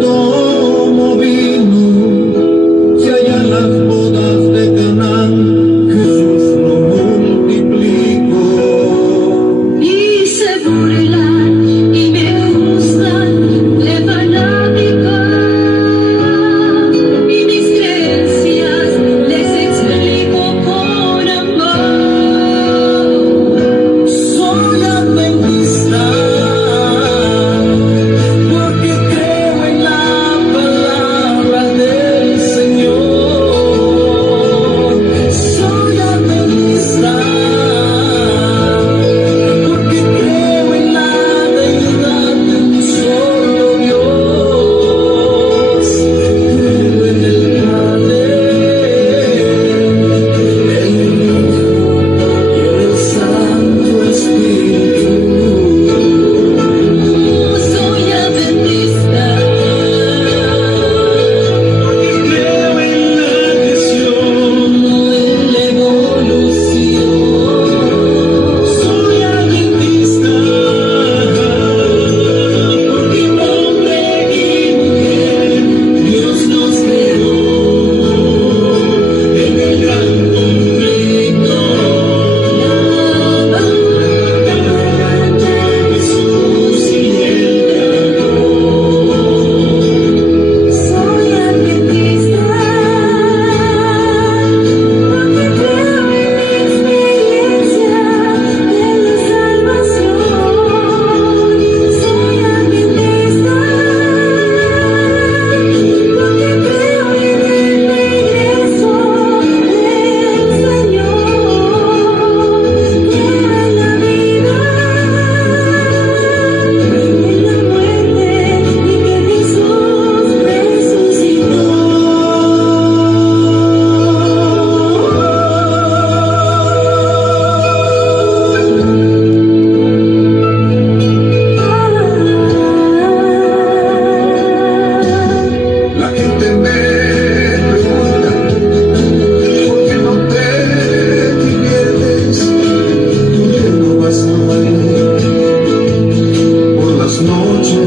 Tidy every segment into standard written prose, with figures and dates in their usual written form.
tomo vino, si allá en las bodas de Canaán Jesús lo multiplicó. Y se burlan y me juzgan, le van a picar. Y mis creencias les explico con amor. Soy adventista porque creo en la palabra del Señor. Soy adventista porque creo en la deidad de un solo Dios. Creo en el Padre, el Hijo y el Santo Espíritu. Soy adventista. Creo en la creación, En la evolución. soy adventista porque hombre y mujer Dios nos creó en el gran conflicto. Jesús y el Soy adventista porque creo en mi experiencia de la salvación. Soy adventista porque creo en el regreso del Señor. Creo en la vida, en la muerte y que Jesús resucitó. La gente me pregunta ¿por qué no te diviertes? ¿Por qué no vas a bailar por las noches?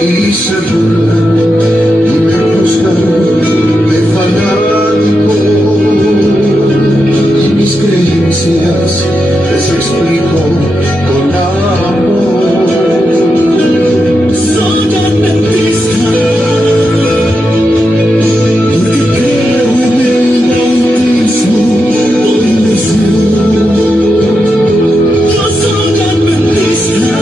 Y se burlan y me juzgan de fanático y mis creencias les explico con amor. Soy adventista porque creo en el bautismo o inmersión. Yo soy adventista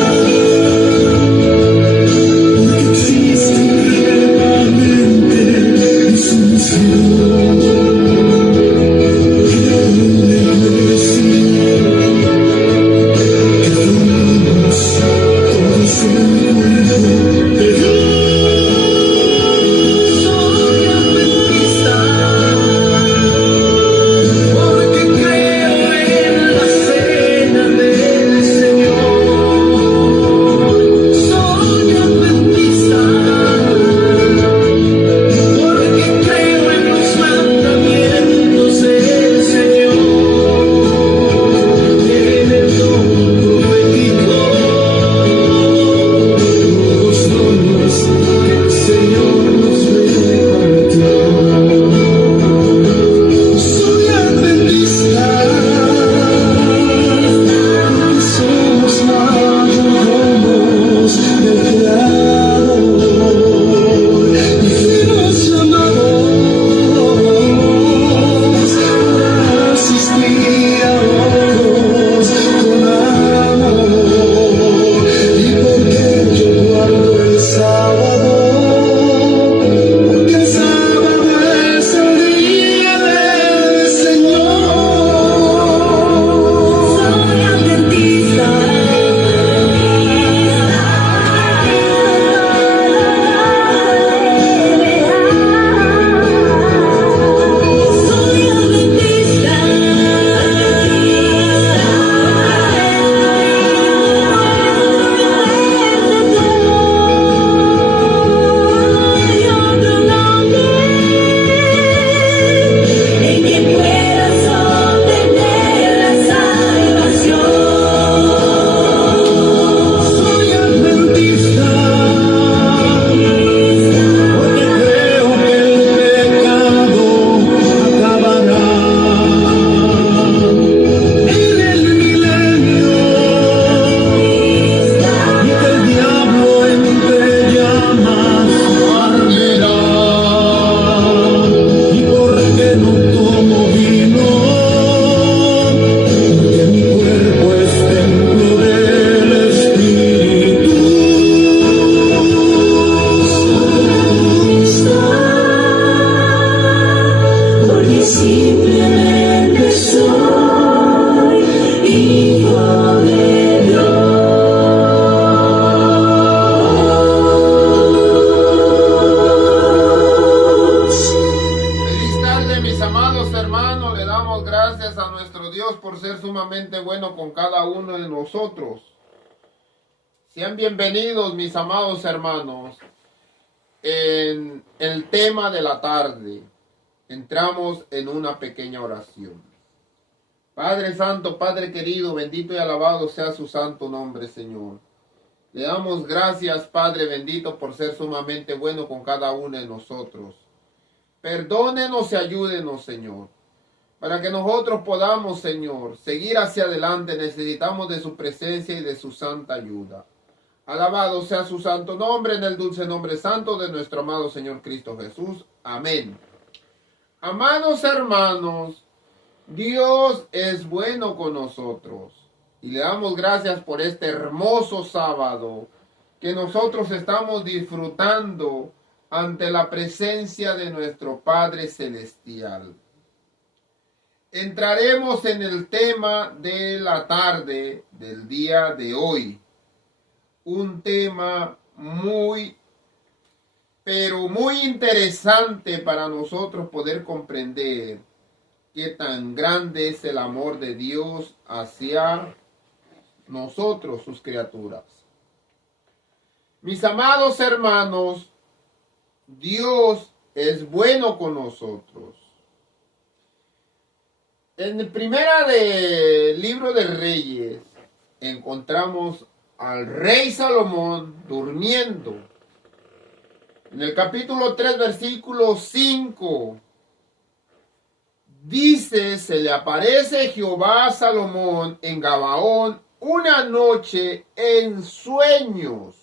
porque existe realmente resurrección. Creo en la iglesia que formamos todos el cuerpo de Dios. Soy adventista porque creo en la cena del Señor. Soy adventista porque creo en los mandamientos del Señor, en el don profético. Todos nos nosotros. Sean bienvenidos, mis amados hermanos, en el tema de la tarde. Entramos en una pequeña oración. Padre Santo, Padre querido, bendito y alabado sea su santo nombre, Señor. Le damos gracias, Padre bendito, por ser sumamente bueno con cada uno de nosotros. Perdónenos y ayúdenos, Señor. Para que nosotros podamos, Señor, seguir hacia adelante, necesitamos de su presencia y de su santa ayuda. Alabado sea su santo nombre, en el dulce nombre santo de nuestro amado Señor Cristo Jesús. Amén. Amados hermanos, Dios es bueno con nosotros. Y le damos gracias por este hermoso sábado que nosotros estamos disfrutando ante la presencia de nuestro Padre Celestial. Entraremos en el tema de la tarde del día de hoy. Un tema pero muy interesante para nosotros poder comprender qué tan grande es el amor de Dios hacia nosotros, sus criaturas. Mis amados hermanos, Dios es bueno con nosotros. En el primera del libro de Reyes encontramos al rey Salomón durmiendo. En el capítulo 3, versículo 5, dice, se le aparece Jehová a Salomón en Gabaón una noche en sueños.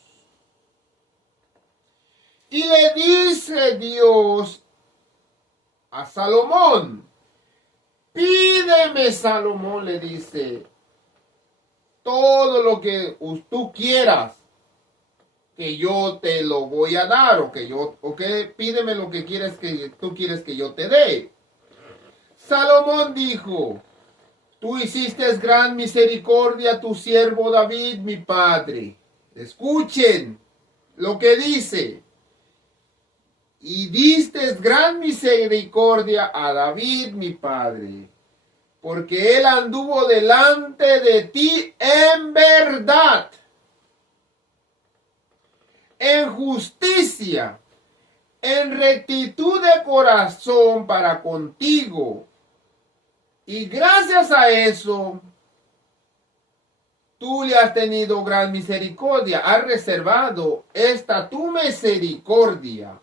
Y le dice Dios a Salomón, pídeme, Salomón, le dice, todo lo que tú quieras, que yo te lo voy a dar, pídeme lo que tú quieres que yo te dé. Salomón dijo, tú hiciste gran misericordia a tu siervo David, mi padre. Escuchen lo que dice. Y diste gran misericordia a David, mi padre, porque él anduvo delante de ti en verdad, en justicia, en rectitud de corazón para contigo. Y gracias a eso, tú le has tenido gran misericordia, has reservado esta tu misericordia,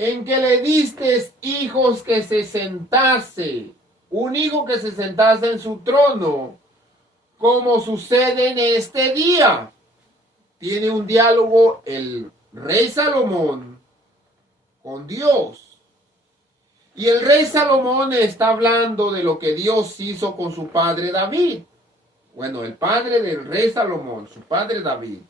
en que le diste hijos que se sentase, un hijo que se sentase en su trono, como sucede en este día. Tiene un diálogo el rey Salomón con Dios. Y el rey Salomón está hablando de lo que Dios hizo con su padre David. Bueno, el padre del rey Salomón, su padre David.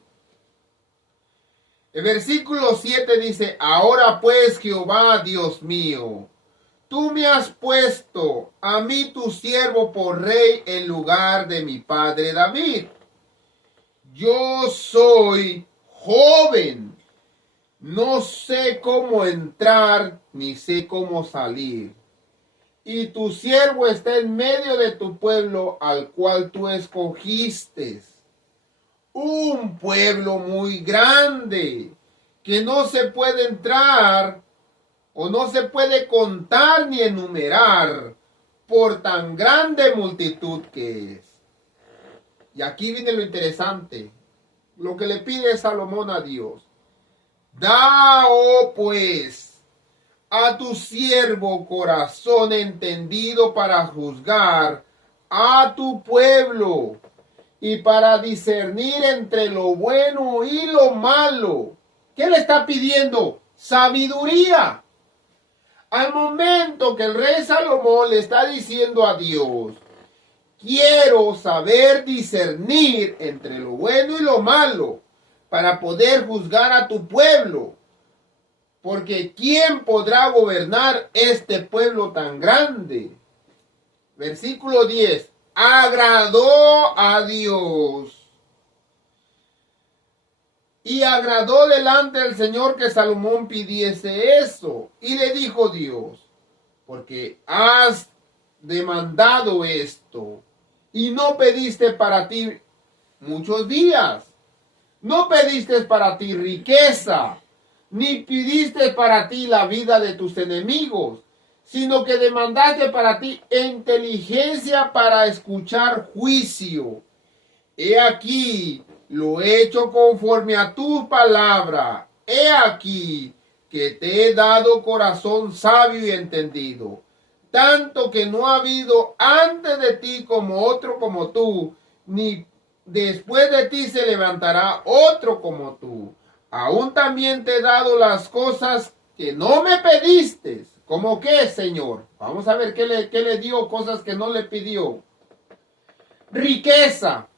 El versículo 7 dice, ahora pues Jehová, Dios mío, tú me has puesto a mí tu siervo por rey en lugar de mi padre David. Yo soy joven, no sé cómo entrar ni sé cómo salir. Y tu siervo está en medio de tu pueblo al cual tú escogiste. Un pueblo muy grande que no se puede entrar o no se puede contar ni enumerar por tan grande multitud que es. Y aquí viene lo interesante, lo que le pide Salomón a Dios. Da, oh pues, a tu siervo corazón entendido para juzgar a tu pueblo y para discernir entre lo bueno y lo malo. ¿Qué le está pidiendo? Sabiduría. Al momento que el rey Salomón le está diciendo a Dios, quiero saber discernir entre lo bueno y lo malo para poder juzgar a tu pueblo. Porque ¿quién podrá gobernar este pueblo tan grande? Versículo 10. Agradó a Dios. Y agradó delante del Señor que Salomón pidiese eso. Y le dijo Dios, porque has demandado esto, y no pediste para ti muchos días. No pediste para ti riqueza, ni pidiste para ti la vida de tus enemigos, sino que demandaste para ti inteligencia para escuchar juicio. He aquí, lo he hecho conforme a tu palabra. He aquí, que te he dado corazón sabio y entendido, tanto que no ha habido antes de ti como otro como tú, ni después de ti se levantará otro como tú. Aún también te he dado las cosas que no me pediste. ¿Cómo qué, Señor? Vamos a ver qué le dio, cosas que no le pidió. Riqueza,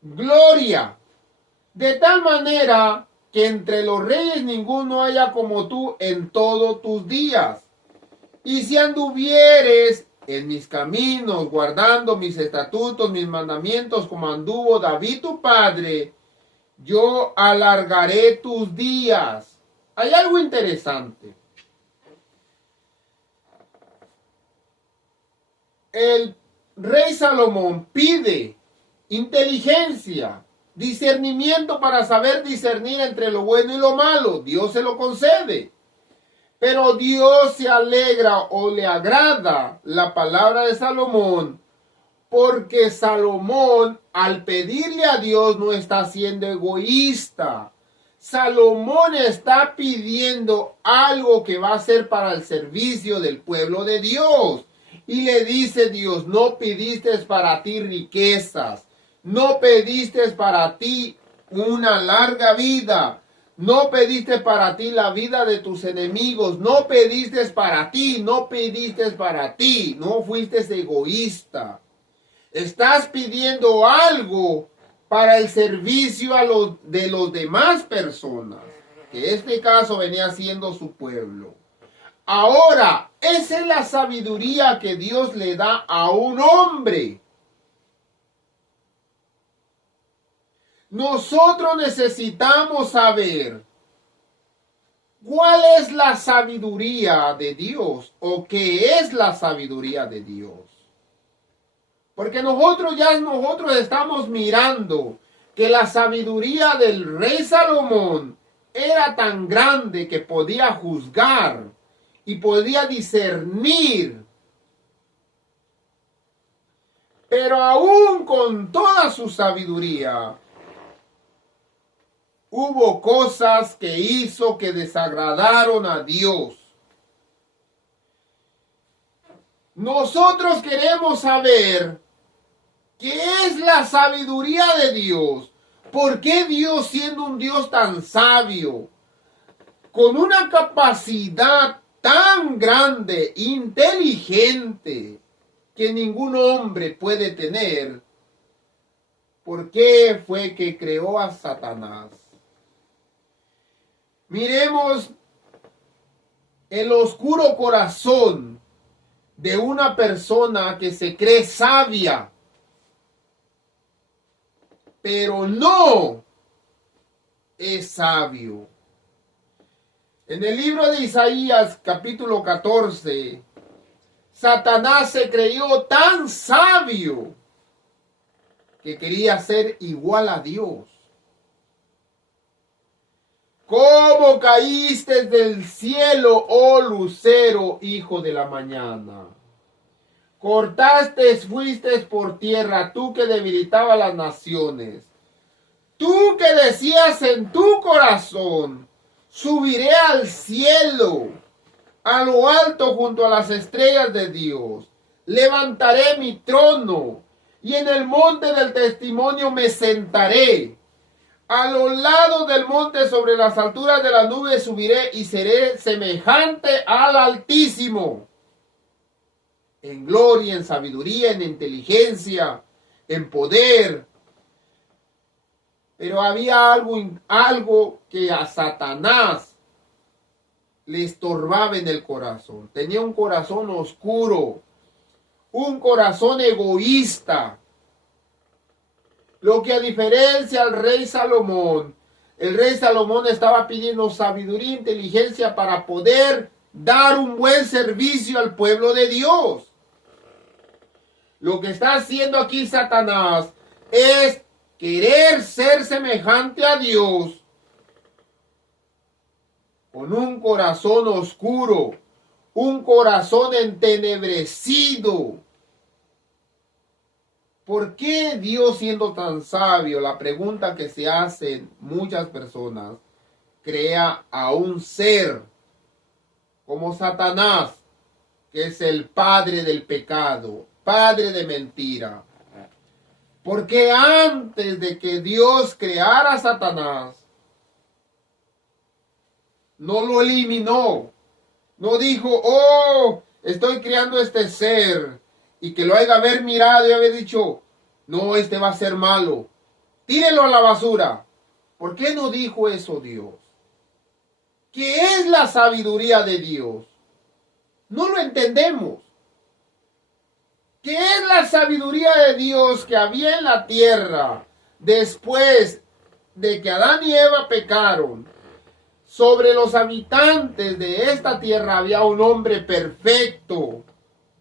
gloria, de tal manera que entre los reyes ninguno haya como tú en todos tus días. Y si anduvieres en mis caminos, guardando mis estatutos, mis mandamientos, como anduvo David tu padre, yo alargaré tus días. Hay algo interesante. El rey Salomón pide inteligencia, discernimiento para saber discernir entre lo bueno y lo malo. Dios se lo concede. Pero Dios se alegra o le agrada la palabra de Salomón, porque Salomón, al pedirle a Dios, no está siendo egoísta. Salomón está pidiendo algo que va a ser para el servicio del pueblo de Dios. Y le dice Dios, no pediste para ti riquezas, no pediste para ti una larga vida, no pediste para ti la vida de tus enemigos, no pediste para ti, no pediste para ti, no fuiste egoísta. Estás pidiendo algo para el servicio de los demás personas, que en este caso venía siendo su pueblo. Ahora, esa es la sabiduría que Dios le da a un hombre. Nosotros necesitamos saber cuál es la sabiduría de Dios o qué es la sabiduría de Dios. Porque nosotros estamos mirando que la sabiduría del rey Salomón era tan grande que podía juzgar y podía discernir. Pero aún con toda su sabiduría, hubo cosas que hizo que desagradaron a Dios. Nosotros queremos saber qué es la sabiduría de Dios. ¿Por qué Dios, siendo un Dios tan sabio, con una capacidad tan grande, inteligente, que ningún hombre puede tener, por qué fue que creó a Satanás? Miremos el oscuro corazón de una persona que se cree sabia, pero no es sabio. En el libro de Isaías, capítulo 14, Satanás se creyó tan sabio que quería ser igual a Dios. ¿Cómo caíste del cielo, oh lucero, hijo de la mañana? Cortaste, fuiste por tierra, tú que debilitabas las naciones. Tú que decías en tu corazón, subiré al cielo, a lo alto junto a las estrellas de Dios. Levantaré mi trono y en el monte del testimonio me sentaré. A los lados del monte, sobre las alturas de las nubes, subiré y seré semejante al Altísimo. En gloria, en sabiduría, en inteligencia, en poder. Pero había algo que a Satanás le estorbaba en el corazón. Tenía un corazón oscuro, un corazón egoísta. Lo que a diferencia al rey Salomón, el rey Salomón estaba pidiendo sabiduría e inteligencia para poder dar un buen servicio al pueblo de Dios. Lo que está haciendo aquí Satanás es querer ser semejante a Dios con un corazón oscuro, un corazón entenebrecido. ¿Por qué Dios, siendo tan sabio, la pregunta que se hacen muchas personas, crea a un ser como Satanás, que es el padre del pecado, padre de mentira? Porque antes de que Dios creara a Satanás, no lo eliminó. No dijo, oh, estoy creando este ser, y que lo haya haber mirado y haber dicho, no, este va a ser malo, tírelo a la basura. ¿Por qué no dijo eso Dios? ¿Qué es la sabiduría de Dios? No lo entendemos. ¿Qué es la sabiduría de Dios que había en la tierra después de que Adán y Eva pecaron? Sobre los habitantes de esta tierra había un hombre perfecto,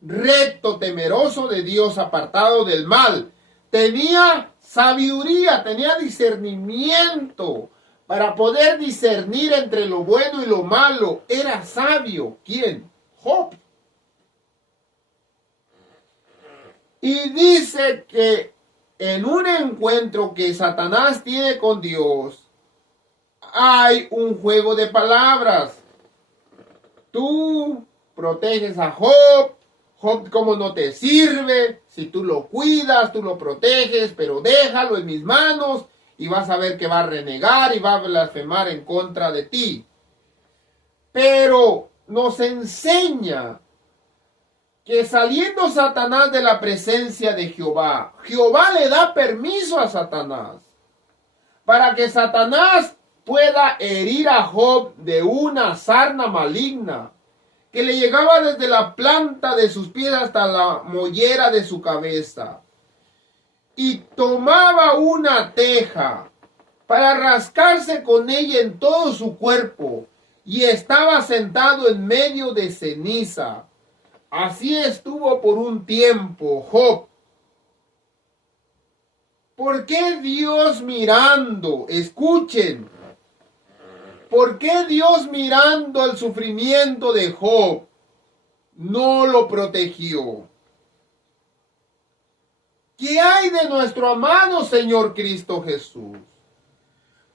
recto, temeroso de Dios, apartado del mal. Tenía sabiduría, tenía discernimiento para poder discernir entre lo bueno y lo malo. Era sabio. ¿Quién? Job. Y dice que en un encuentro que Satanás tiene con Dios, hay un juego de palabras. Tú proteges a Job. Job, como no te sirve, si tú lo cuidas, tú lo proteges, pero déjalo en mis manos y vas a ver que va a renegar y va a blasfemar en contra de ti. Pero nos enseña que saliendo Satanás de la presencia de Jehová, Jehová le da permiso a Satanás para que Satanás pueda herir a Job de una sarna maligna que le llegaba desde la planta de sus pies hasta la mollera de su cabeza. Y tomaba una teja para rascarse con ella en todo su cuerpo, y estaba sentado en medio de ceniza. Así estuvo por un tiempo Job. ¿Por qué Dios mirando? Escuchen. ¿Por qué Dios mirando el sufrimiento de Job no lo protegió? ¿Qué hay de nuestro amado Señor Cristo Jesús?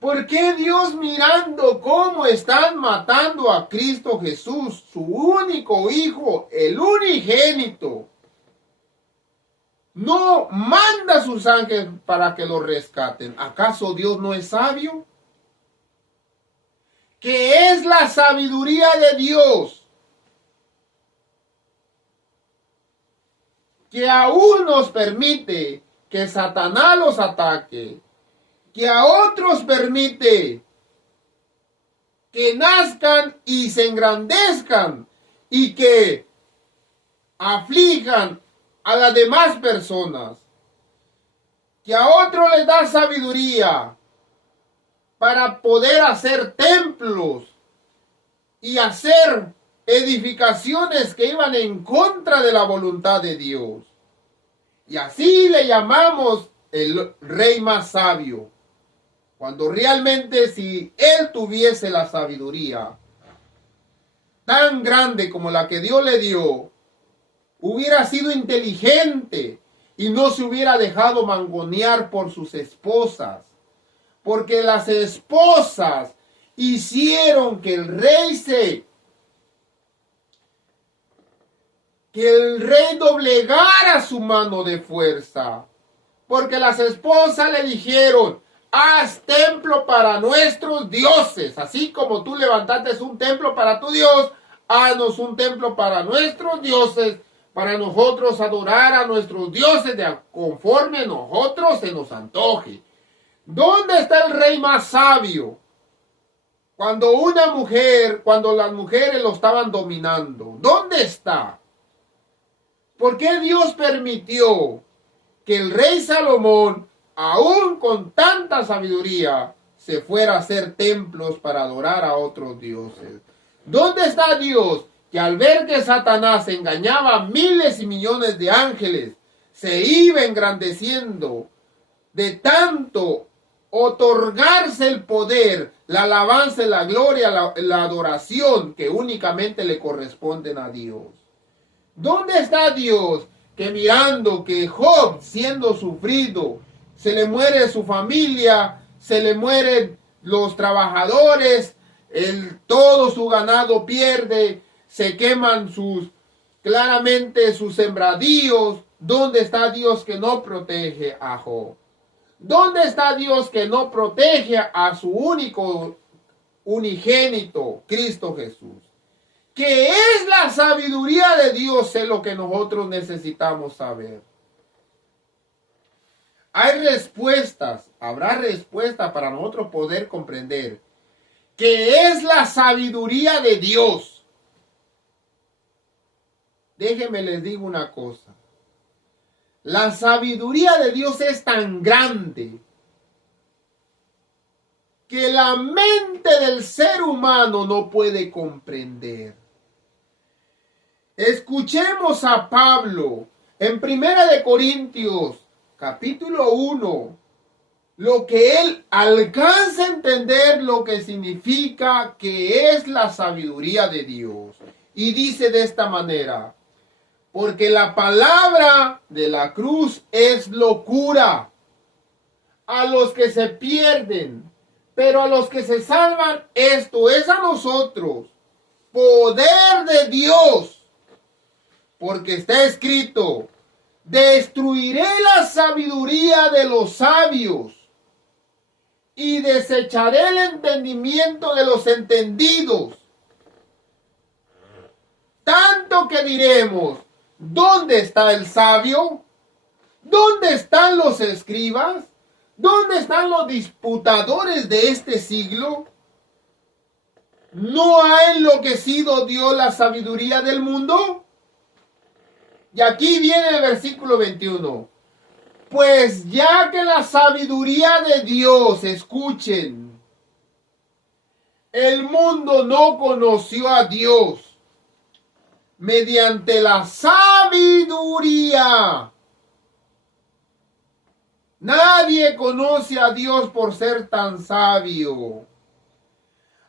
¿Por qué Dios mirando cómo están matando a Cristo Jesús, su único hijo, el unigénito, no manda a sus ángeles para que lo rescaten? ¿Acaso Dios no es sabio? ¿Qué es la sabiduría de Dios? Que aún nos permite que Satanás los ataque, que a otros permite que nazcan y se engrandezcan y que aflijan a las demás personas, que a otros les da sabiduría para poder hacer templos y hacer edificaciones que iban en contra de la voluntad de Dios. Y así le llamamos el rey más sabio, cuando realmente si él tuviese la sabiduría tan grande como la que Dios le dio, hubiera sido inteligente y no se hubiera dejado mangonear por sus esposas, porque las esposas hicieron que el rey doblegara su mano de fuerza, porque las esposas le dijeron: haz templo para nuestros dioses, así como tú levantaste un templo para tu Dios, haznos un templo para nuestros dioses, para nosotros adorar a nuestros dioses conforme a nosotros se nos antoje. ¿Dónde está el rey más sabio? Cuando las mujeres lo estaban dominando, ¿dónde está? ¿Por qué Dios permitió que el rey Salomón, aún con tanta sabiduría, se fuera a hacer templos para adorar a otros dioses? ¿Dónde está Dios que al ver que Satanás engañaba a miles y millones de ángeles, se iba engrandeciendo de tanto otorgarse el poder, la alabanza, la gloria, la adoración que únicamente le corresponden a Dios. ¿Dónde está Dios? Que mirando que Job, siendo sufrido, se le muere su familia, se le mueren los trabajadores, todo su ganado pierde, se queman claramente sus sembradíos. ¿Dónde está Dios que no protege a Job? ¿Dónde está Dios que no protege a su único unigénito, Cristo Jesús? ¿Qué es la sabiduría de Dios? Es lo que nosotros necesitamos saber. Hay respuestas, habrá respuesta para nosotros poder comprender qué es la sabiduría de Dios. Déjenme les digo una cosa. La sabiduría de Dios es tan grande que la mente del ser humano no puede comprender. Escuchemos a Pablo en 1 Corintios, capítulo 1, lo que él alcanza a entender lo que significa que es la sabiduría de Dios. Y dice de esta manera: porque la palabra de la cruz es locura a los que se pierden, pero a los que se salvan, esto es a nosotros, poder de Dios. Porque está escrito: destruiré la sabiduría de los sabios y desecharé el entendimiento de los entendidos. Tanto que diremos: ¿dónde está el sabio? ¿Dónde están los escribas? ¿Dónde están los disputadores de este siglo? ¿No ha enloquecido Dios la sabiduría del mundo? Y aquí viene el versículo 21. Pues ya que la sabiduría de Dios, escuchen, el mundo no conoció a Dios mediante la sabiduría. Nadie conoce a Dios por ser tan sabio.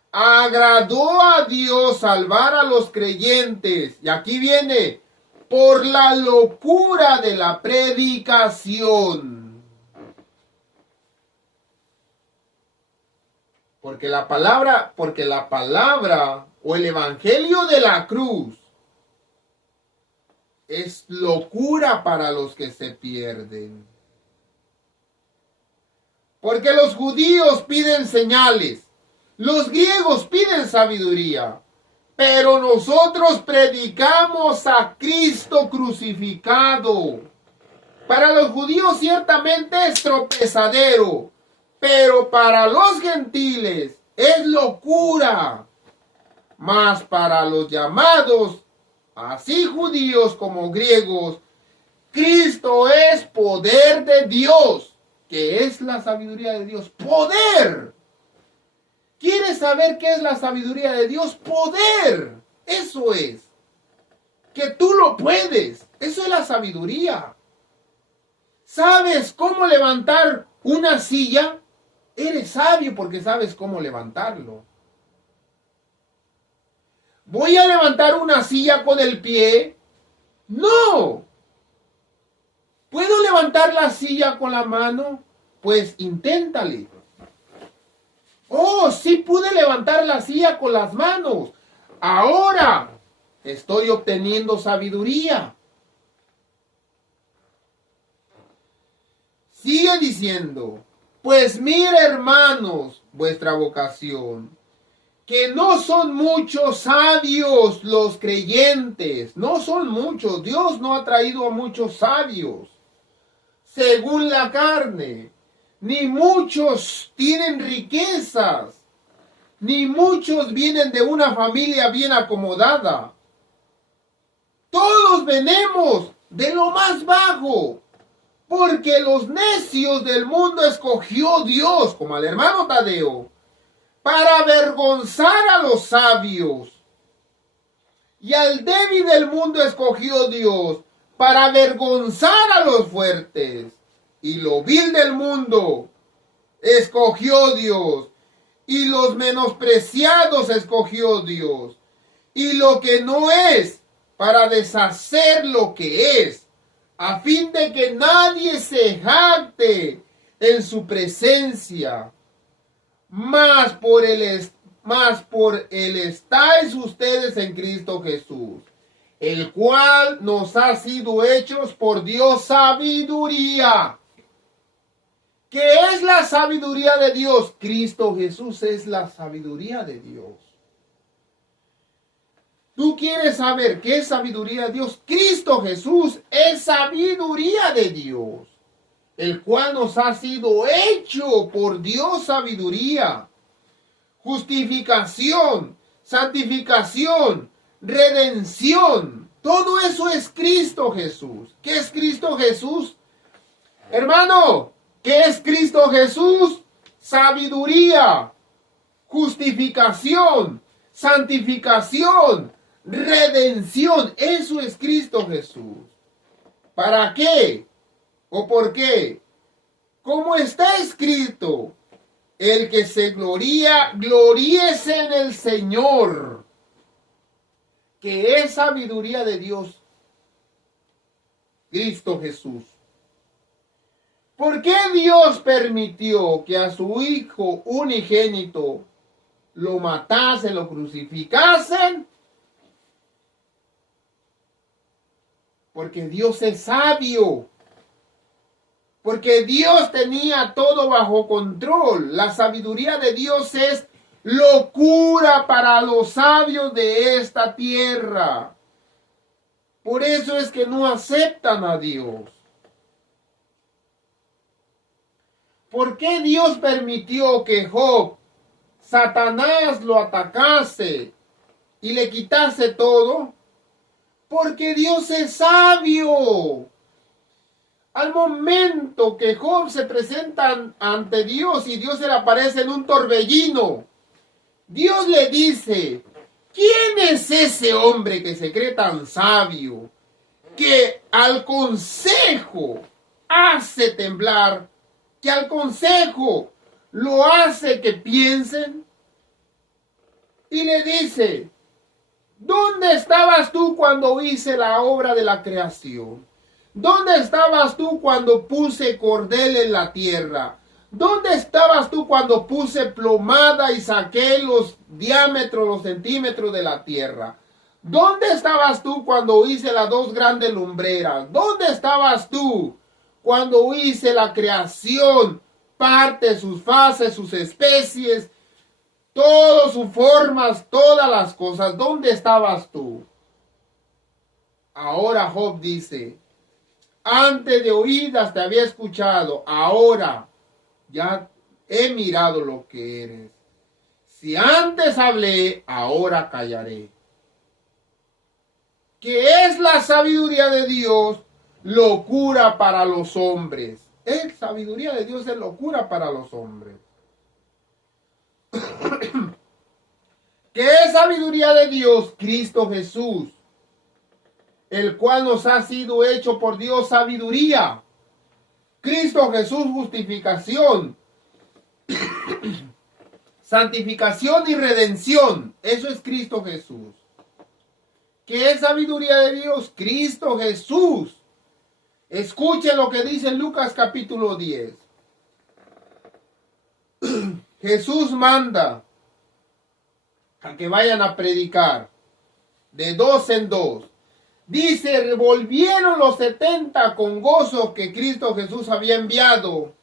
Agradó a Dios salvar a los creyentes. Y aquí viene: por la locura de la predicación. Porque la palabra o el evangelio de la cruz es locura para los que se pierden. Porque los judíos piden señales, los griegos piden sabiduría, pero nosotros predicamos a Cristo crucificado. Para los judíos ciertamente es tropezadero, pero para los gentiles es locura. Mas para los llamados, así judíos como griegos, Cristo es poder de Dios. ¿Qué es la sabiduría de Dios? ¡Poder! ¿Quieres saber qué es la sabiduría de Dios? ¡Poder! Eso es. Que tú lo puedes. Eso es la sabiduría. ¿Sabes cómo levantar una silla? Eres sabio porque sabes cómo levantarlo. ¿Voy a levantar una silla con el pie? ¡No! ¿Puedo levantar la silla con la mano? Pues inténtale. Oh, sí pude levantar la silla con las manos. Ahora estoy obteniendo sabiduría. Sigue diciendo: pues mire, hermanos, vuestra vocación, que no son muchos sabios los creyentes. No son muchos. Dios no ha traído a muchos sabios según la carne, ni muchos tienen riquezas, ni muchos vienen de una familia bien acomodada. Todos venimos de lo más bajo, porque los necios del mundo escogió Dios, como al hermano Tadeo, para avergonzar a los sabios. Y al débil del mundo escogió Dios, para avergonzar a los fuertes. Y lo vil del mundo escogió Dios, y los menospreciados escogió Dios, y lo que no es, para deshacer lo que es, a fin de que nadie se jacte en su presencia. Más por él estáis ustedes en Cristo Jesús, el cual nos ha sido hechos por Dios sabiduría. ¿Qué es la sabiduría de Dios? Cristo Jesús es la sabiduría de Dios. ¿Tú quieres saber qué es sabiduría de Dios? Cristo Jesús es sabiduría de Dios, el cual nos ha sido hecho por Dios sabiduría, justificación, santificación, redención. Todo eso es Cristo Jesús. ¿Qué es Cristo Jesús? Hermano, ¿qué es Cristo Jesús? Sabiduría, justificación, santificación, redención. Eso es Cristo Jesús. ¿Para qué? ¿O por qué? Como está escrito, el que se gloría, gloríese en el Señor. Que es sabiduría de Dios, Cristo Jesús. ¿Por qué Dios permitió que a su Hijo unigénito lo matasen, lo crucificasen? Porque Dios es sabio. Porque Dios tenía todo bajo control. La sabiduría de Dios es locura para los sabios de esta tierra. Por eso es que no aceptan a Dios. ¿Por qué Dios permitió que Job, Satanás lo atacase y le quitase todo? Porque Dios es sabio. Al momento que Job se presenta ante Dios y Dios se le aparece en un torbellino, Dios le dice: ¿quién es ese hombre que se cree tan sabio, que al consejo hace temblar, que al consejo lo hace que piensen? Y le dice: ¿dónde estabas tú cuando hice la obra de la creación? ¿Dónde estabas tú cuando puse cordel en la tierra? ¿Dónde estabas tú cuando puse plomada y saqué los diámetros, los centímetros de la tierra? ¿Dónde estabas tú cuando hice las dos grandes lumbreras? ¿Dónde estabas tú cuando hice la creación, parte, sus fases, sus especies, todas sus formas, todas las cosas? ¿Dónde estabas tú? Ahora Job dice: antes de oídas te había escuchado, ahora ya he mirado lo que eres. Si antes hablé, ahora callaré. ¿Qué es la sabiduría de Dios? Locura para los hombres. La sabiduría de Dios es locura para los hombres. ¿Qué es sabiduría de Dios? Cristo Jesús, el cual nos ha sido hecho por Dios sabiduría. Cristo Jesús, justificación, santificación y redención. Eso es Cristo Jesús. ¿Qué es sabiduría de Dios? Cristo Jesús. Escuchen lo que dice Lucas capítulo 10. Jesús manda a que vayan a predicar de dos en dos. Dice: volvieron los 70 con gozo que Cristo Jesús había enviado,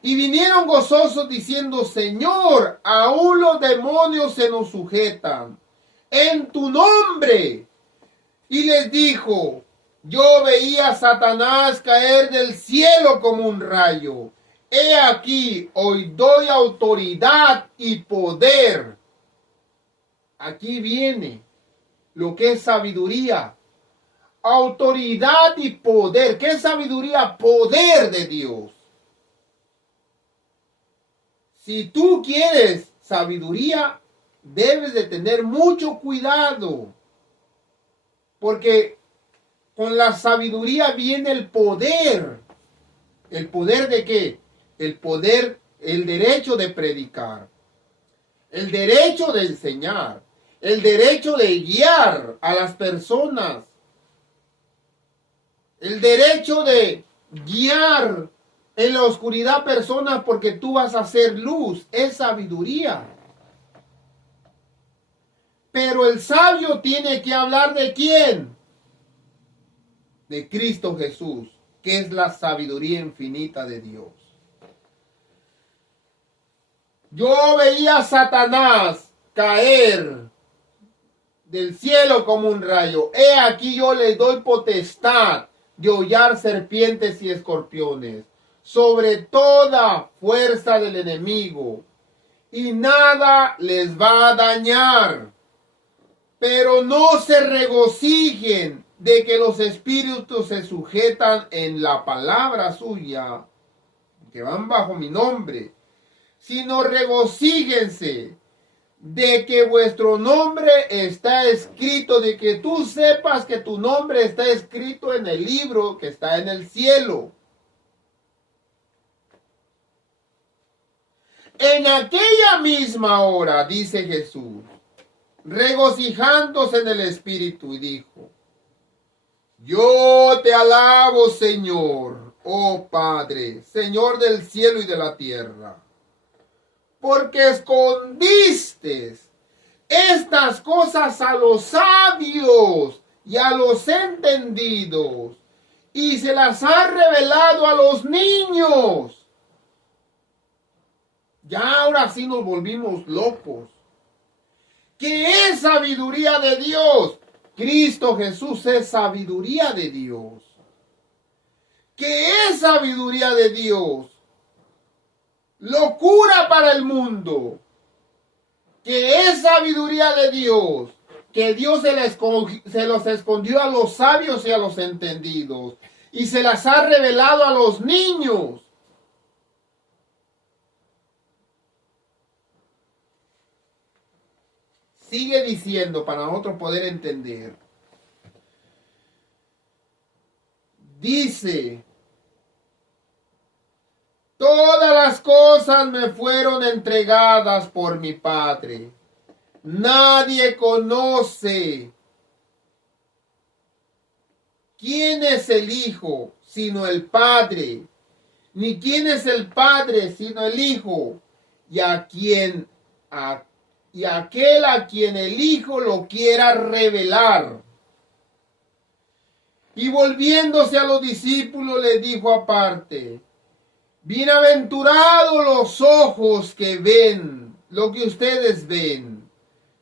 y vinieron gozosos diciendo: Señor, aún los demonios se nos sujetan en tu nombre. Y les dijo: yo veía a Satanás caer del cielo como un rayo. He aquí, hoy doy autoridad y poder. Aquí viene lo que es sabiduría. Autoridad y poder. ¿Qué es sabiduría? Poder de Dios. Si tú quieres sabiduría, debes de tener mucho cuidado. Porque Con la sabiduría viene el poder. ¿El poder de qué? El poder, el derecho de predicar, el derecho de enseñar, el derecho de guiar a las personas, el derecho de guiar en la oscuridad personas porque tú vas a hacer luz. Es sabiduría. Pero el sabio tiene que hablar ¿de quién? De Cristo Jesús, que es la sabiduría infinita de Dios. Yo veía a Satanás caer del cielo como un rayo. He aquí yo le doy potestad de hollar serpientes y escorpiones sobre toda fuerza del enemigo, y nada les va a dañar. Pero no se regocijen de que los espíritus se sujetan en la palabra suya, que van bajo mi nombre, sino regocíjense de que vuestro nombre está escrito, de que tú sepas que tu nombre está escrito en el libro que está en el cielo. En aquella misma hora, dice Jesús, regocijándose en el Espíritu, y dijo: yo te alabo, Señor, oh Padre, Señor del cielo y de la tierra, porque escondiste estas cosas a los sabios y a los entendidos, y se las has revelado a los niños. Ya ahora sí nos volvimos locos. ¿Qué es sabiduría de Dios? Cristo Jesús es sabiduría de Dios. ¿Qué es sabiduría de Dios? Locura para el mundo. ¿Qué es sabiduría de Dios? Que Dios se los escondió a los sabios y a los entendidos, y se las ha revelado a los niños. Sigue diciendo para nosotros poder entender. Dice: todas las cosas me fueron entregadas por mi Padre. Nadie conoce quién es el Hijo sino el Padre, ni quién es el Padre sino el Hijo, y aquel a quien el Hijo lo quiera revelar. Y volviéndose a los discípulos le dijo aparte: bienaventurados los ojos que ven lo que ustedes ven,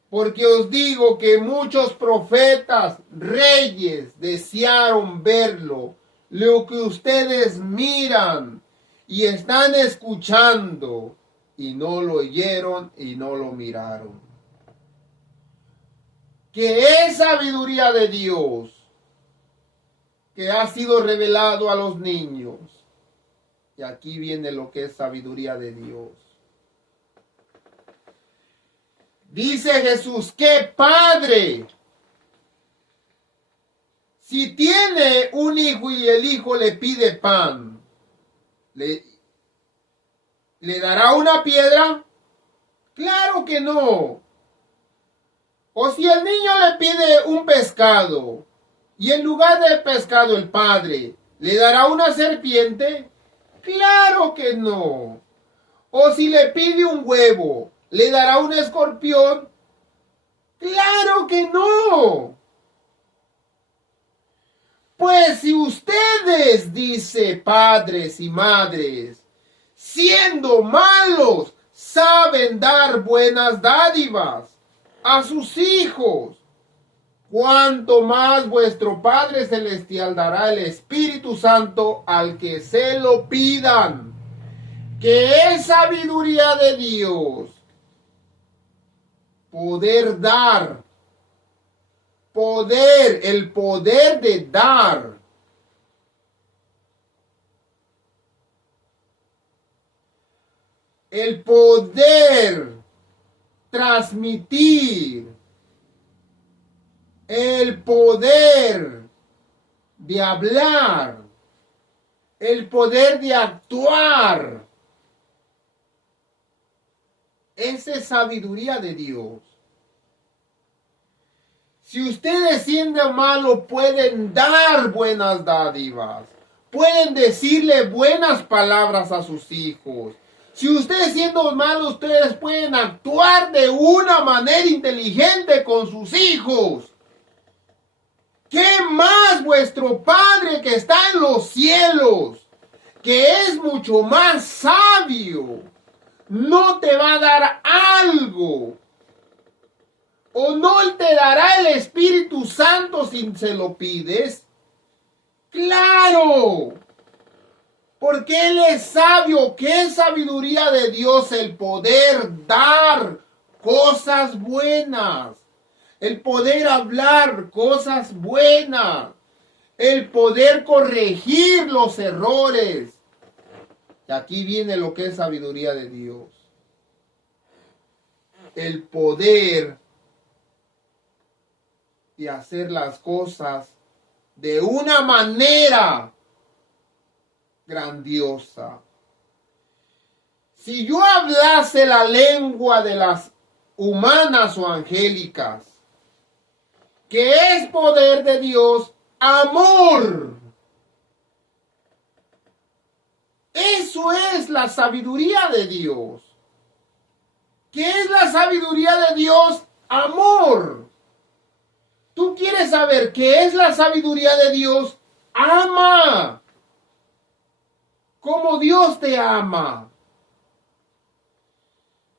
porque os digo que muchos profetas, reyes, desearon verlo, lo que ustedes miran y están escuchando, y no lo oyeron y no lo miraron. ¿Qué es sabiduría de Dios? Que ha sido revelado a los niños. Y aquí viene lo que es sabiduría de Dios. Dice Jesús: ¿qué padre, si tiene un hijo y el hijo le pide pan, le dará una piedra? Claro que no. O si el niño le pide un pescado y en lugar del pescado el padre le dará una serpiente, claro que no. O si le pide un huevo, ¿le dará un escorpión? ¡Claro que no! Pues si ustedes, dice, padres y madres, siendo malos, saben dar buenas dádivas a sus hijos, cuánto más vuestro Padre Celestial dará el Espíritu Santo al que se lo pidan. Que es sabiduría de Dios poder dar, el poder de dar. El poder transmitir, el poder de hablar, el poder de actuar. Esa es sabiduría de Dios. Si ustedes siendo malos pueden dar buenas dádivas, pueden decirle buenas palabras a sus hijos. Si ustedes siendo malos, ustedes pueden actuar de una manera inteligente con sus hijos. ¿Qué más vuestro Padre que está en los cielos, que es mucho más sabio, no te va a dar algo? ¿O no te dará el Espíritu Santo si se lo pides? ¡Claro! Porque Él es sabio. ¿Qué es sabiduría de Dios? El poder dar cosas buenas. El poder hablar cosas buenas. El poder corregir los errores. Y aquí viene lo que es sabiduría de Dios. El poder de hacer las cosas de una manera grandiosa. Si yo hablase la lengua de las humanas o angélicas, que es poder de Dios, amor. Eso es la sabiduría de Dios. ¿Qué es la sabiduría de Dios? Amor. ¿Tú quieres saber qué es la sabiduría de Dios? Ama. Como Dios te ama.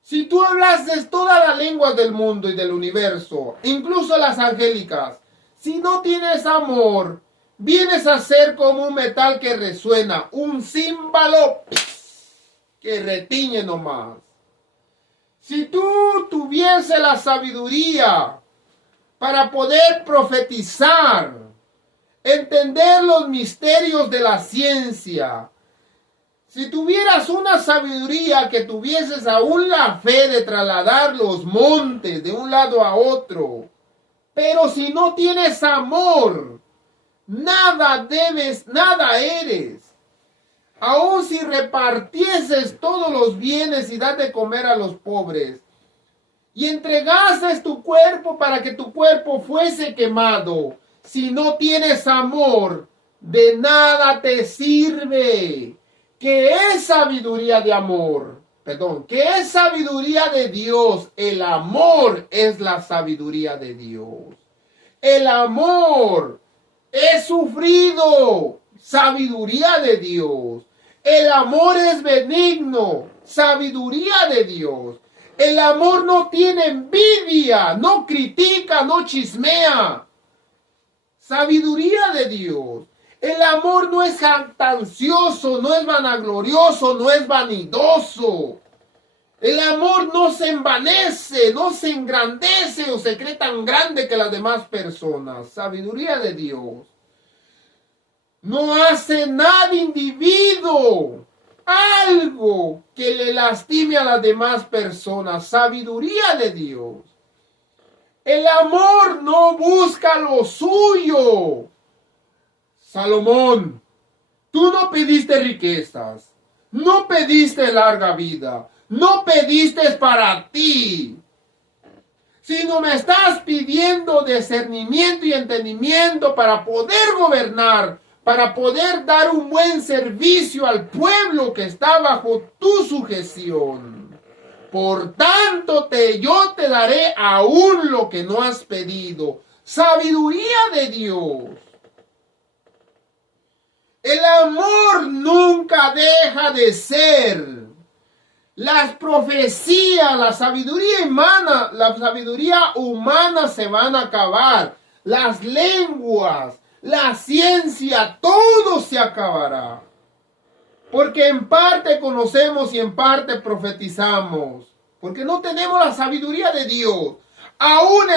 Si tú hablases todas las lenguas del mundo y del universo, incluso las angélicas, si no tienes amor, vienes a ser como un metal que resuena, un címbalo que retiñe nomás. Si tú tuviese la sabiduría para poder profetizar, entender los misterios de la ciencia, si tuvieras una sabiduría que tuvieses aún la fe de trasladar los montes de un lado a otro, pero si no tienes amor, nada debes, nada eres. Aun si repartieses todos los bienes y das de comer a los pobres, y entregases tu cuerpo para que tu cuerpo fuese quemado, si no tienes amor, de nada te sirve. ¿Qué es sabiduría de amor? Perdón, ¿qué es sabiduría de Dios? El amor es la sabiduría de Dios. El amor es sufrido, sabiduría de Dios. El amor es benigno, sabiduría de Dios. El amor no tiene envidia, no critica, no chismea. Sabiduría de Dios. El amor no es jactancioso, no es vanaglorioso, no es vanidoso. El amor no se envanece, no se engrandece o se cree tan grande que las demás personas. Sabiduría de Dios. No hace nada individuo, algo que le lastime a las demás personas. Sabiduría de Dios. El amor no busca lo suyo. Salomón, tú no pediste riquezas, no pediste larga vida, no pediste para ti, sino me estás pidiendo discernimiento y entendimiento para poder gobernar, para poder dar un buen servicio al pueblo que está bajo tu sujeción. Por tanto, yo te daré aún lo que no has pedido. Sabiduría de Dios. El amor nunca deja de ser. Las profecías, la sabiduría humana se van a acabar. Las lenguas, la ciencia, todo se acabará. Porque en parte conocemos y en parte profetizamos. Porque no tenemos la sabiduría de Dios. Aún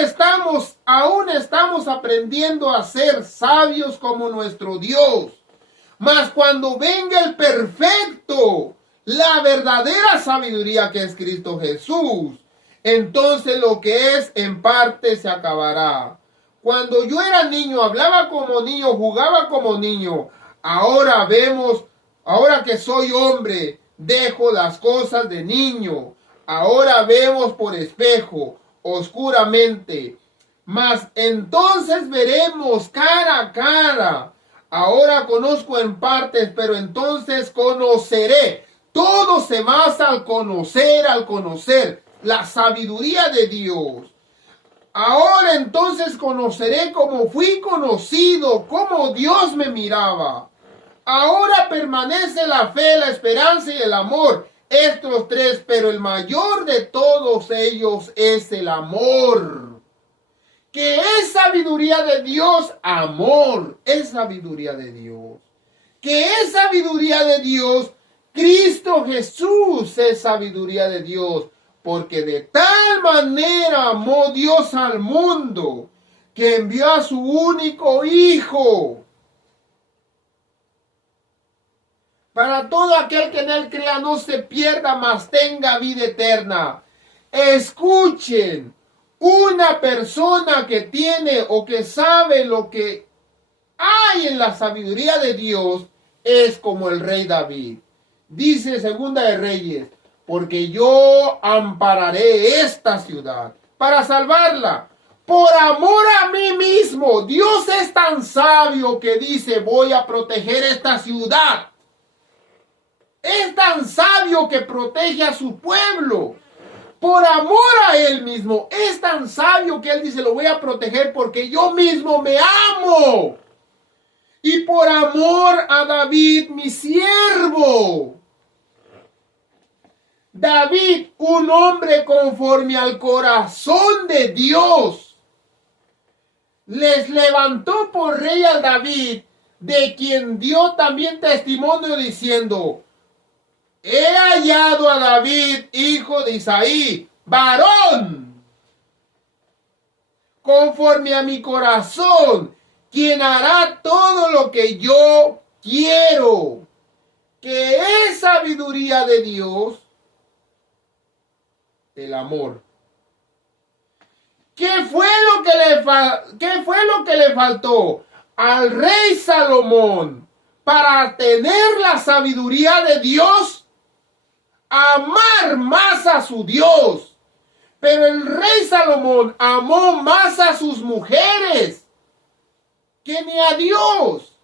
estamos aprendiendo a ser sabios como nuestro Dios. Mas cuando venga el perfecto, la verdadera sabiduría que es Cristo Jesús, entonces lo que es en parte se acabará. Cuando yo era niño, hablaba como niño, jugaba como niño. Ahora que soy hombre, dejo las cosas de niño. Ahora vemos por espejo, oscuramente. Mas entonces veremos cara a cara. Ahora conozco en partes, pero entonces conoceré. Todo se basa al conocer la sabiduría de Dios. Ahora entonces conoceré como fui conocido, cómo Dios me miraba. Ahora permanece la fe, la esperanza y el amor. Estos tres, pero el mayor de todos ellos es el amor. ¿Qué es sabiduría de Dios? Amor es sabiduría de Dios. ¿Qué es sabiduría de Dios? Cristo Jesús es sabiduría de Dios. Porque de tal manera amó Dios al mundo que envió a su único Hijo. Para todo aquel que en él crea no se pierda, mas tenga vida eterna. Escuchen, una persona que tiene o que sabe lo que hay en la sabiduría de Dios es como el rey David. Dice Segunda de Reyes, porque yo ampararé esta ciudad para salvarla. Por amor a mí mismo, Dios es tan sabio que dice, voy a proteger esta ciudad. Es tan sabio que protege a su pueblo. Por amor a él mismo, es tan sabio que él dice, lo voy a proteger porque yo mismo me amo. Y por amor a David, mi siervo. David, un hombre conforme al corazón de Dios, les levantó por rey al David, de quien dio también testimonio diciendo, he hallado a David, hijo de Isaí, varón, conforme a mi corazón, quien hará todo lo que yo quiero. ¿Qué es sabiduría de Dios? El amor. ¿Qué fue lo que le faltó al rey Salomón para tener la sabiduría de Dios? Amar más a su Dios. Pero el rey Salomón amó más a sus mujeres que ni a Dios.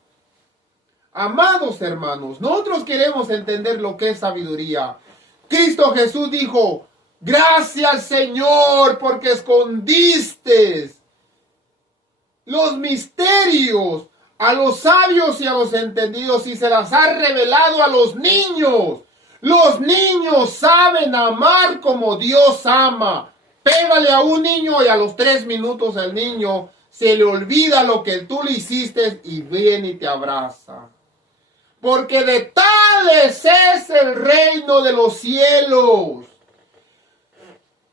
Amados hermanos, nosotros queremos entender lo que es sabiduría. Cristo Jesús dijo, gracias Señor porque escondiste los misterios a los sabios y a los entendidos y se las has revelado a los niños. Los niños saben amar como Dios ama. Pégale a un niño y a los 3 minutos el niño se le olvida lo que tú le hiciste y viene y te abraza. Porque de tales es el reino de los cielos.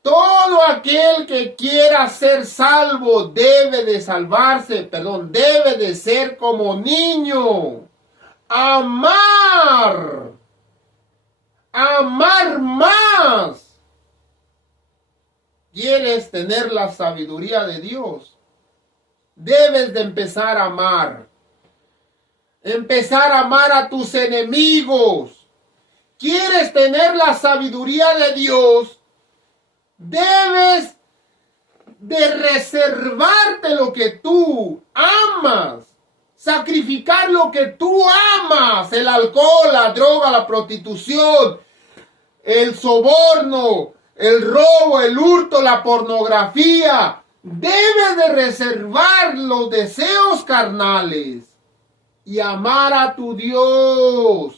Todo aquel que quiera ser salvo debe de debe de ser como niño. Amar más. ¿Quieres tener la sabiduría de Dios? Debes de empezar a amar. Empezar a amar a tus enemigos. ¿Quieres tener la sabiduría de Dios? Debes de reservarte lo que tú amas. Sacrificar lo que tú amas. El alcohol, la droga, la prostitución, el soborno, el robo, el hurto, la pornografía. Debes de reservar los deseos carnales y amar a tu Dios.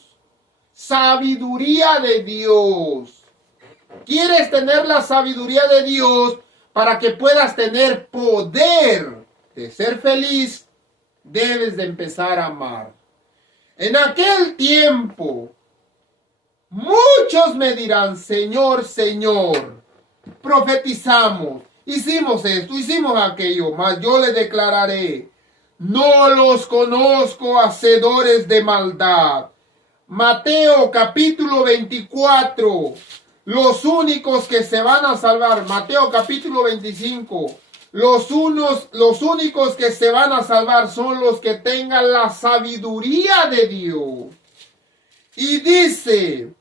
Sabiduría de Dios. ¿Quieres tener la sabiduría de Dios para que puedas tener poder de ser feliz? Debes de empezar a amar. En aquel tiempo, muchos me dirán, Señor, Señor, profetizamos, hicimos esto, hicimos aquello, mas yo les declararé, no los conozco, hacedores de maldad. Mateo capítulo 24. Los únicos que se van a salvar. Mateo capítulo 25. Los únicos que se van a salvar son los que tengan la sabiduría de Dios. Y dice,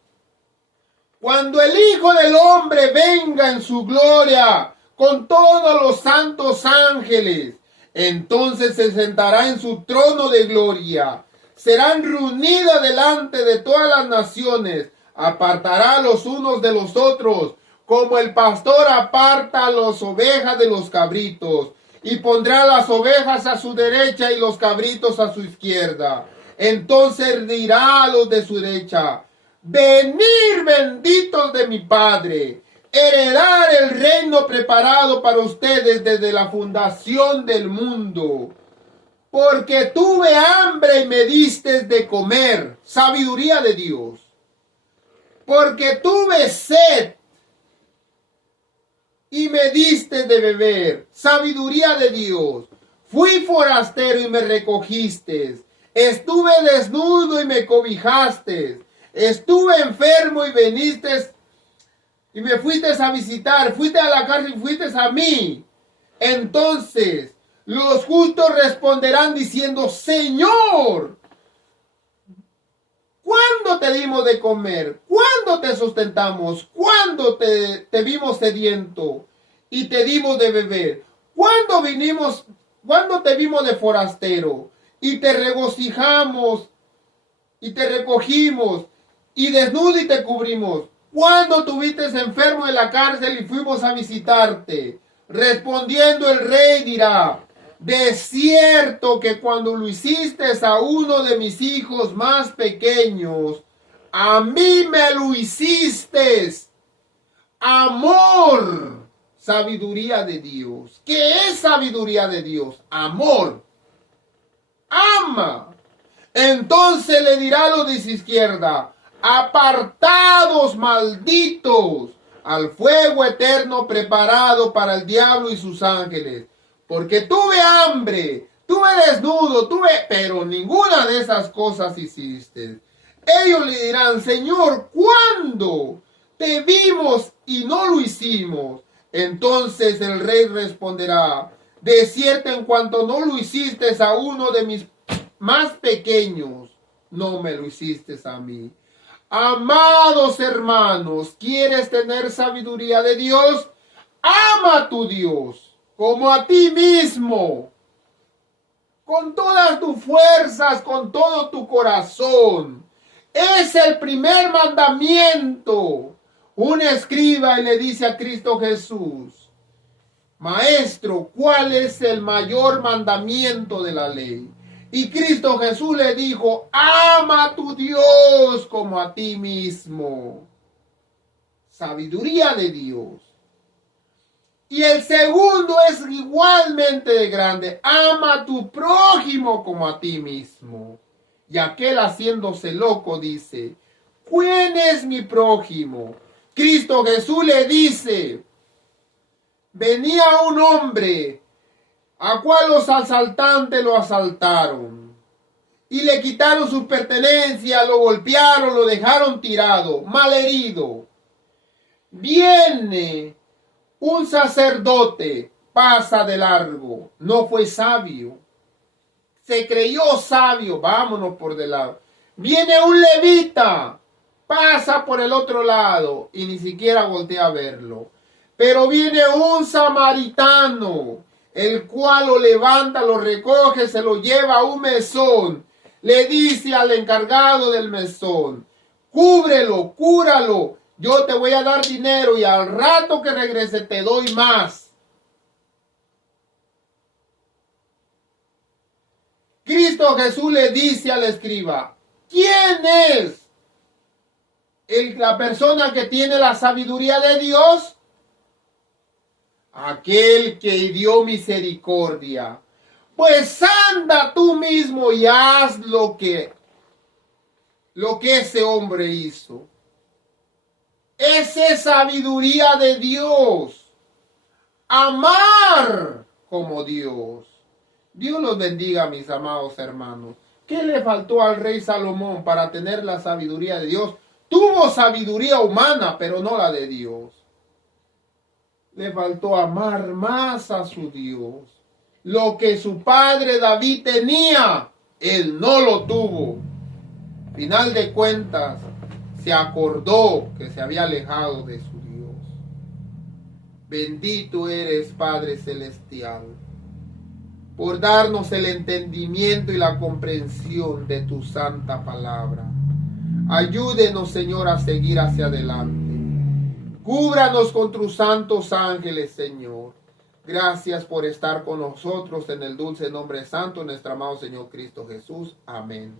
cuando el Hijo del Hombre venga en su gloria con todos los santos ángeles, entonces se sentará en su trono de gloria. Serán reunidos delante de todas las naciones. Apartará los unos de los otros, como el pastor aparta las ovejas de los cabritos. Y pondrá las ovejas a su derecha y los cabritos a su izquierda. Entonces dirá a los de su derecha, venid benditos de mi Padre, heredar el reino preparado para ustedes desde la fundación del mundo. Porque tuve hambre y me diste de comer, sabiduría de Dios. Porque tuve sed y me diste de beber, sabiduría de Dios. Fui forastero y me recogiste. Estuve desnudo y me cobijaste. Estuve enfermo y viniste y me fuiste a visitar. Fuiste a la cárcel y fuiste a mí. Entonces los justos responderán diciendo, Señor, ¿cuándo te dimos de comer? ¿Cuándo te sustentamos? ¿Cuándo te vimos sediento y te dimos de beber? ¿Cuándo te vimos de forastero y te regocijamos y te recogimos y desnudo y te cubrimos? ¿Cuándo tuviste enfermo en la cárcel y fuimos a visitarte? Respondiendo el rey dirá, de cierto que cuando lo hiciste a uno de mis hijos más pequeños, a mí me lo hiciste. Amor, sabiduría de Dios. ¿Qué es sabiduría de Dios? Amor. Ama. Entonces le dirá a los de su izquierda, apartados malditos, al fuego eterno preparado para el diablo y sus ángeles. Porque tuve hambre, tuve desnudo, pero ninguna de esas cosas hiciste. Ellos le dirán, Señor, ¿cuándo te vimos y no lo hicimos? Entonces el rey responderá, de cierto en cuanto no lo hiciste a uno de mis más pequeños, no me lo hiciste a mí. Amados hermanos, ¿quieres tener sabiduría de Dios? Ama a tu Dios como a ti mismo, con todas tus fuerzas, con todo tu corazón. Es el primer mandamiento. Un escriba y le dice a Cristo Jesús, Maestro, ¿cuál es el mayor mandamiento de la ley? Y Cristo Jesús le dijo, ama a tu Dios como a ti mismo. Sabiduría de Dios. Y el segundo es igualmente grande. Ama a tu prójimo como a ti mismo. Y aquel haciéndose loco dice, ¿quién es mi prójimo? Cristo Jesús le dice, venía un hombre a cual los asaltantes lo asaltaron y le quitaron sus pertenencias, lo golpearon, lo dejaron tirado, malherido. Viene un sacerdote, pasa de largo, no fue sabio, se creyó sabio, vámonos por de lado. Viene un levita, pasa por el otro lado y ni siquiera voltea a verlo. Pero viene un samaritano, el cual lo levanta, lo recoge, se lo lleva a un mesón. Le dice al encargado del mesón, cúbrelo, cúralo, yo te voy a dar dinero y al rato que regrese te doy más. Cristo Jesús le dice al escriba, ¿quién es la persona que tiene la sabiduría de Dios? Aquel que dio misericordia. Pues anda tú mismo y haz lo que ese hombre hizo. Esa es sabiduría de Dios. Amar como Dios. Dios los bendiga, mis amados hermanos. ¿Qué le faltó al rey Salomón para tener la sabiduría de Dios? Tuvo sabiduría humana, pero no la de Dios. Le faltó amar más a su Dios. Lo que su padre David tenía, él no lo tuvo. Final de cuentas, se acordó que se había alejado de su Dios. Bendito eres, Padre Celestial, por darnos el entendimiento y la comprensión de tu santa palabra. Ayúdenos, Señor, a seguir hacia adelante. Cúbranos con tus santos ángeles, Señor. Gracias por estar con nosotros en el dulce nombre santo de nuestro amado Señor Cristo Jesús. Amén.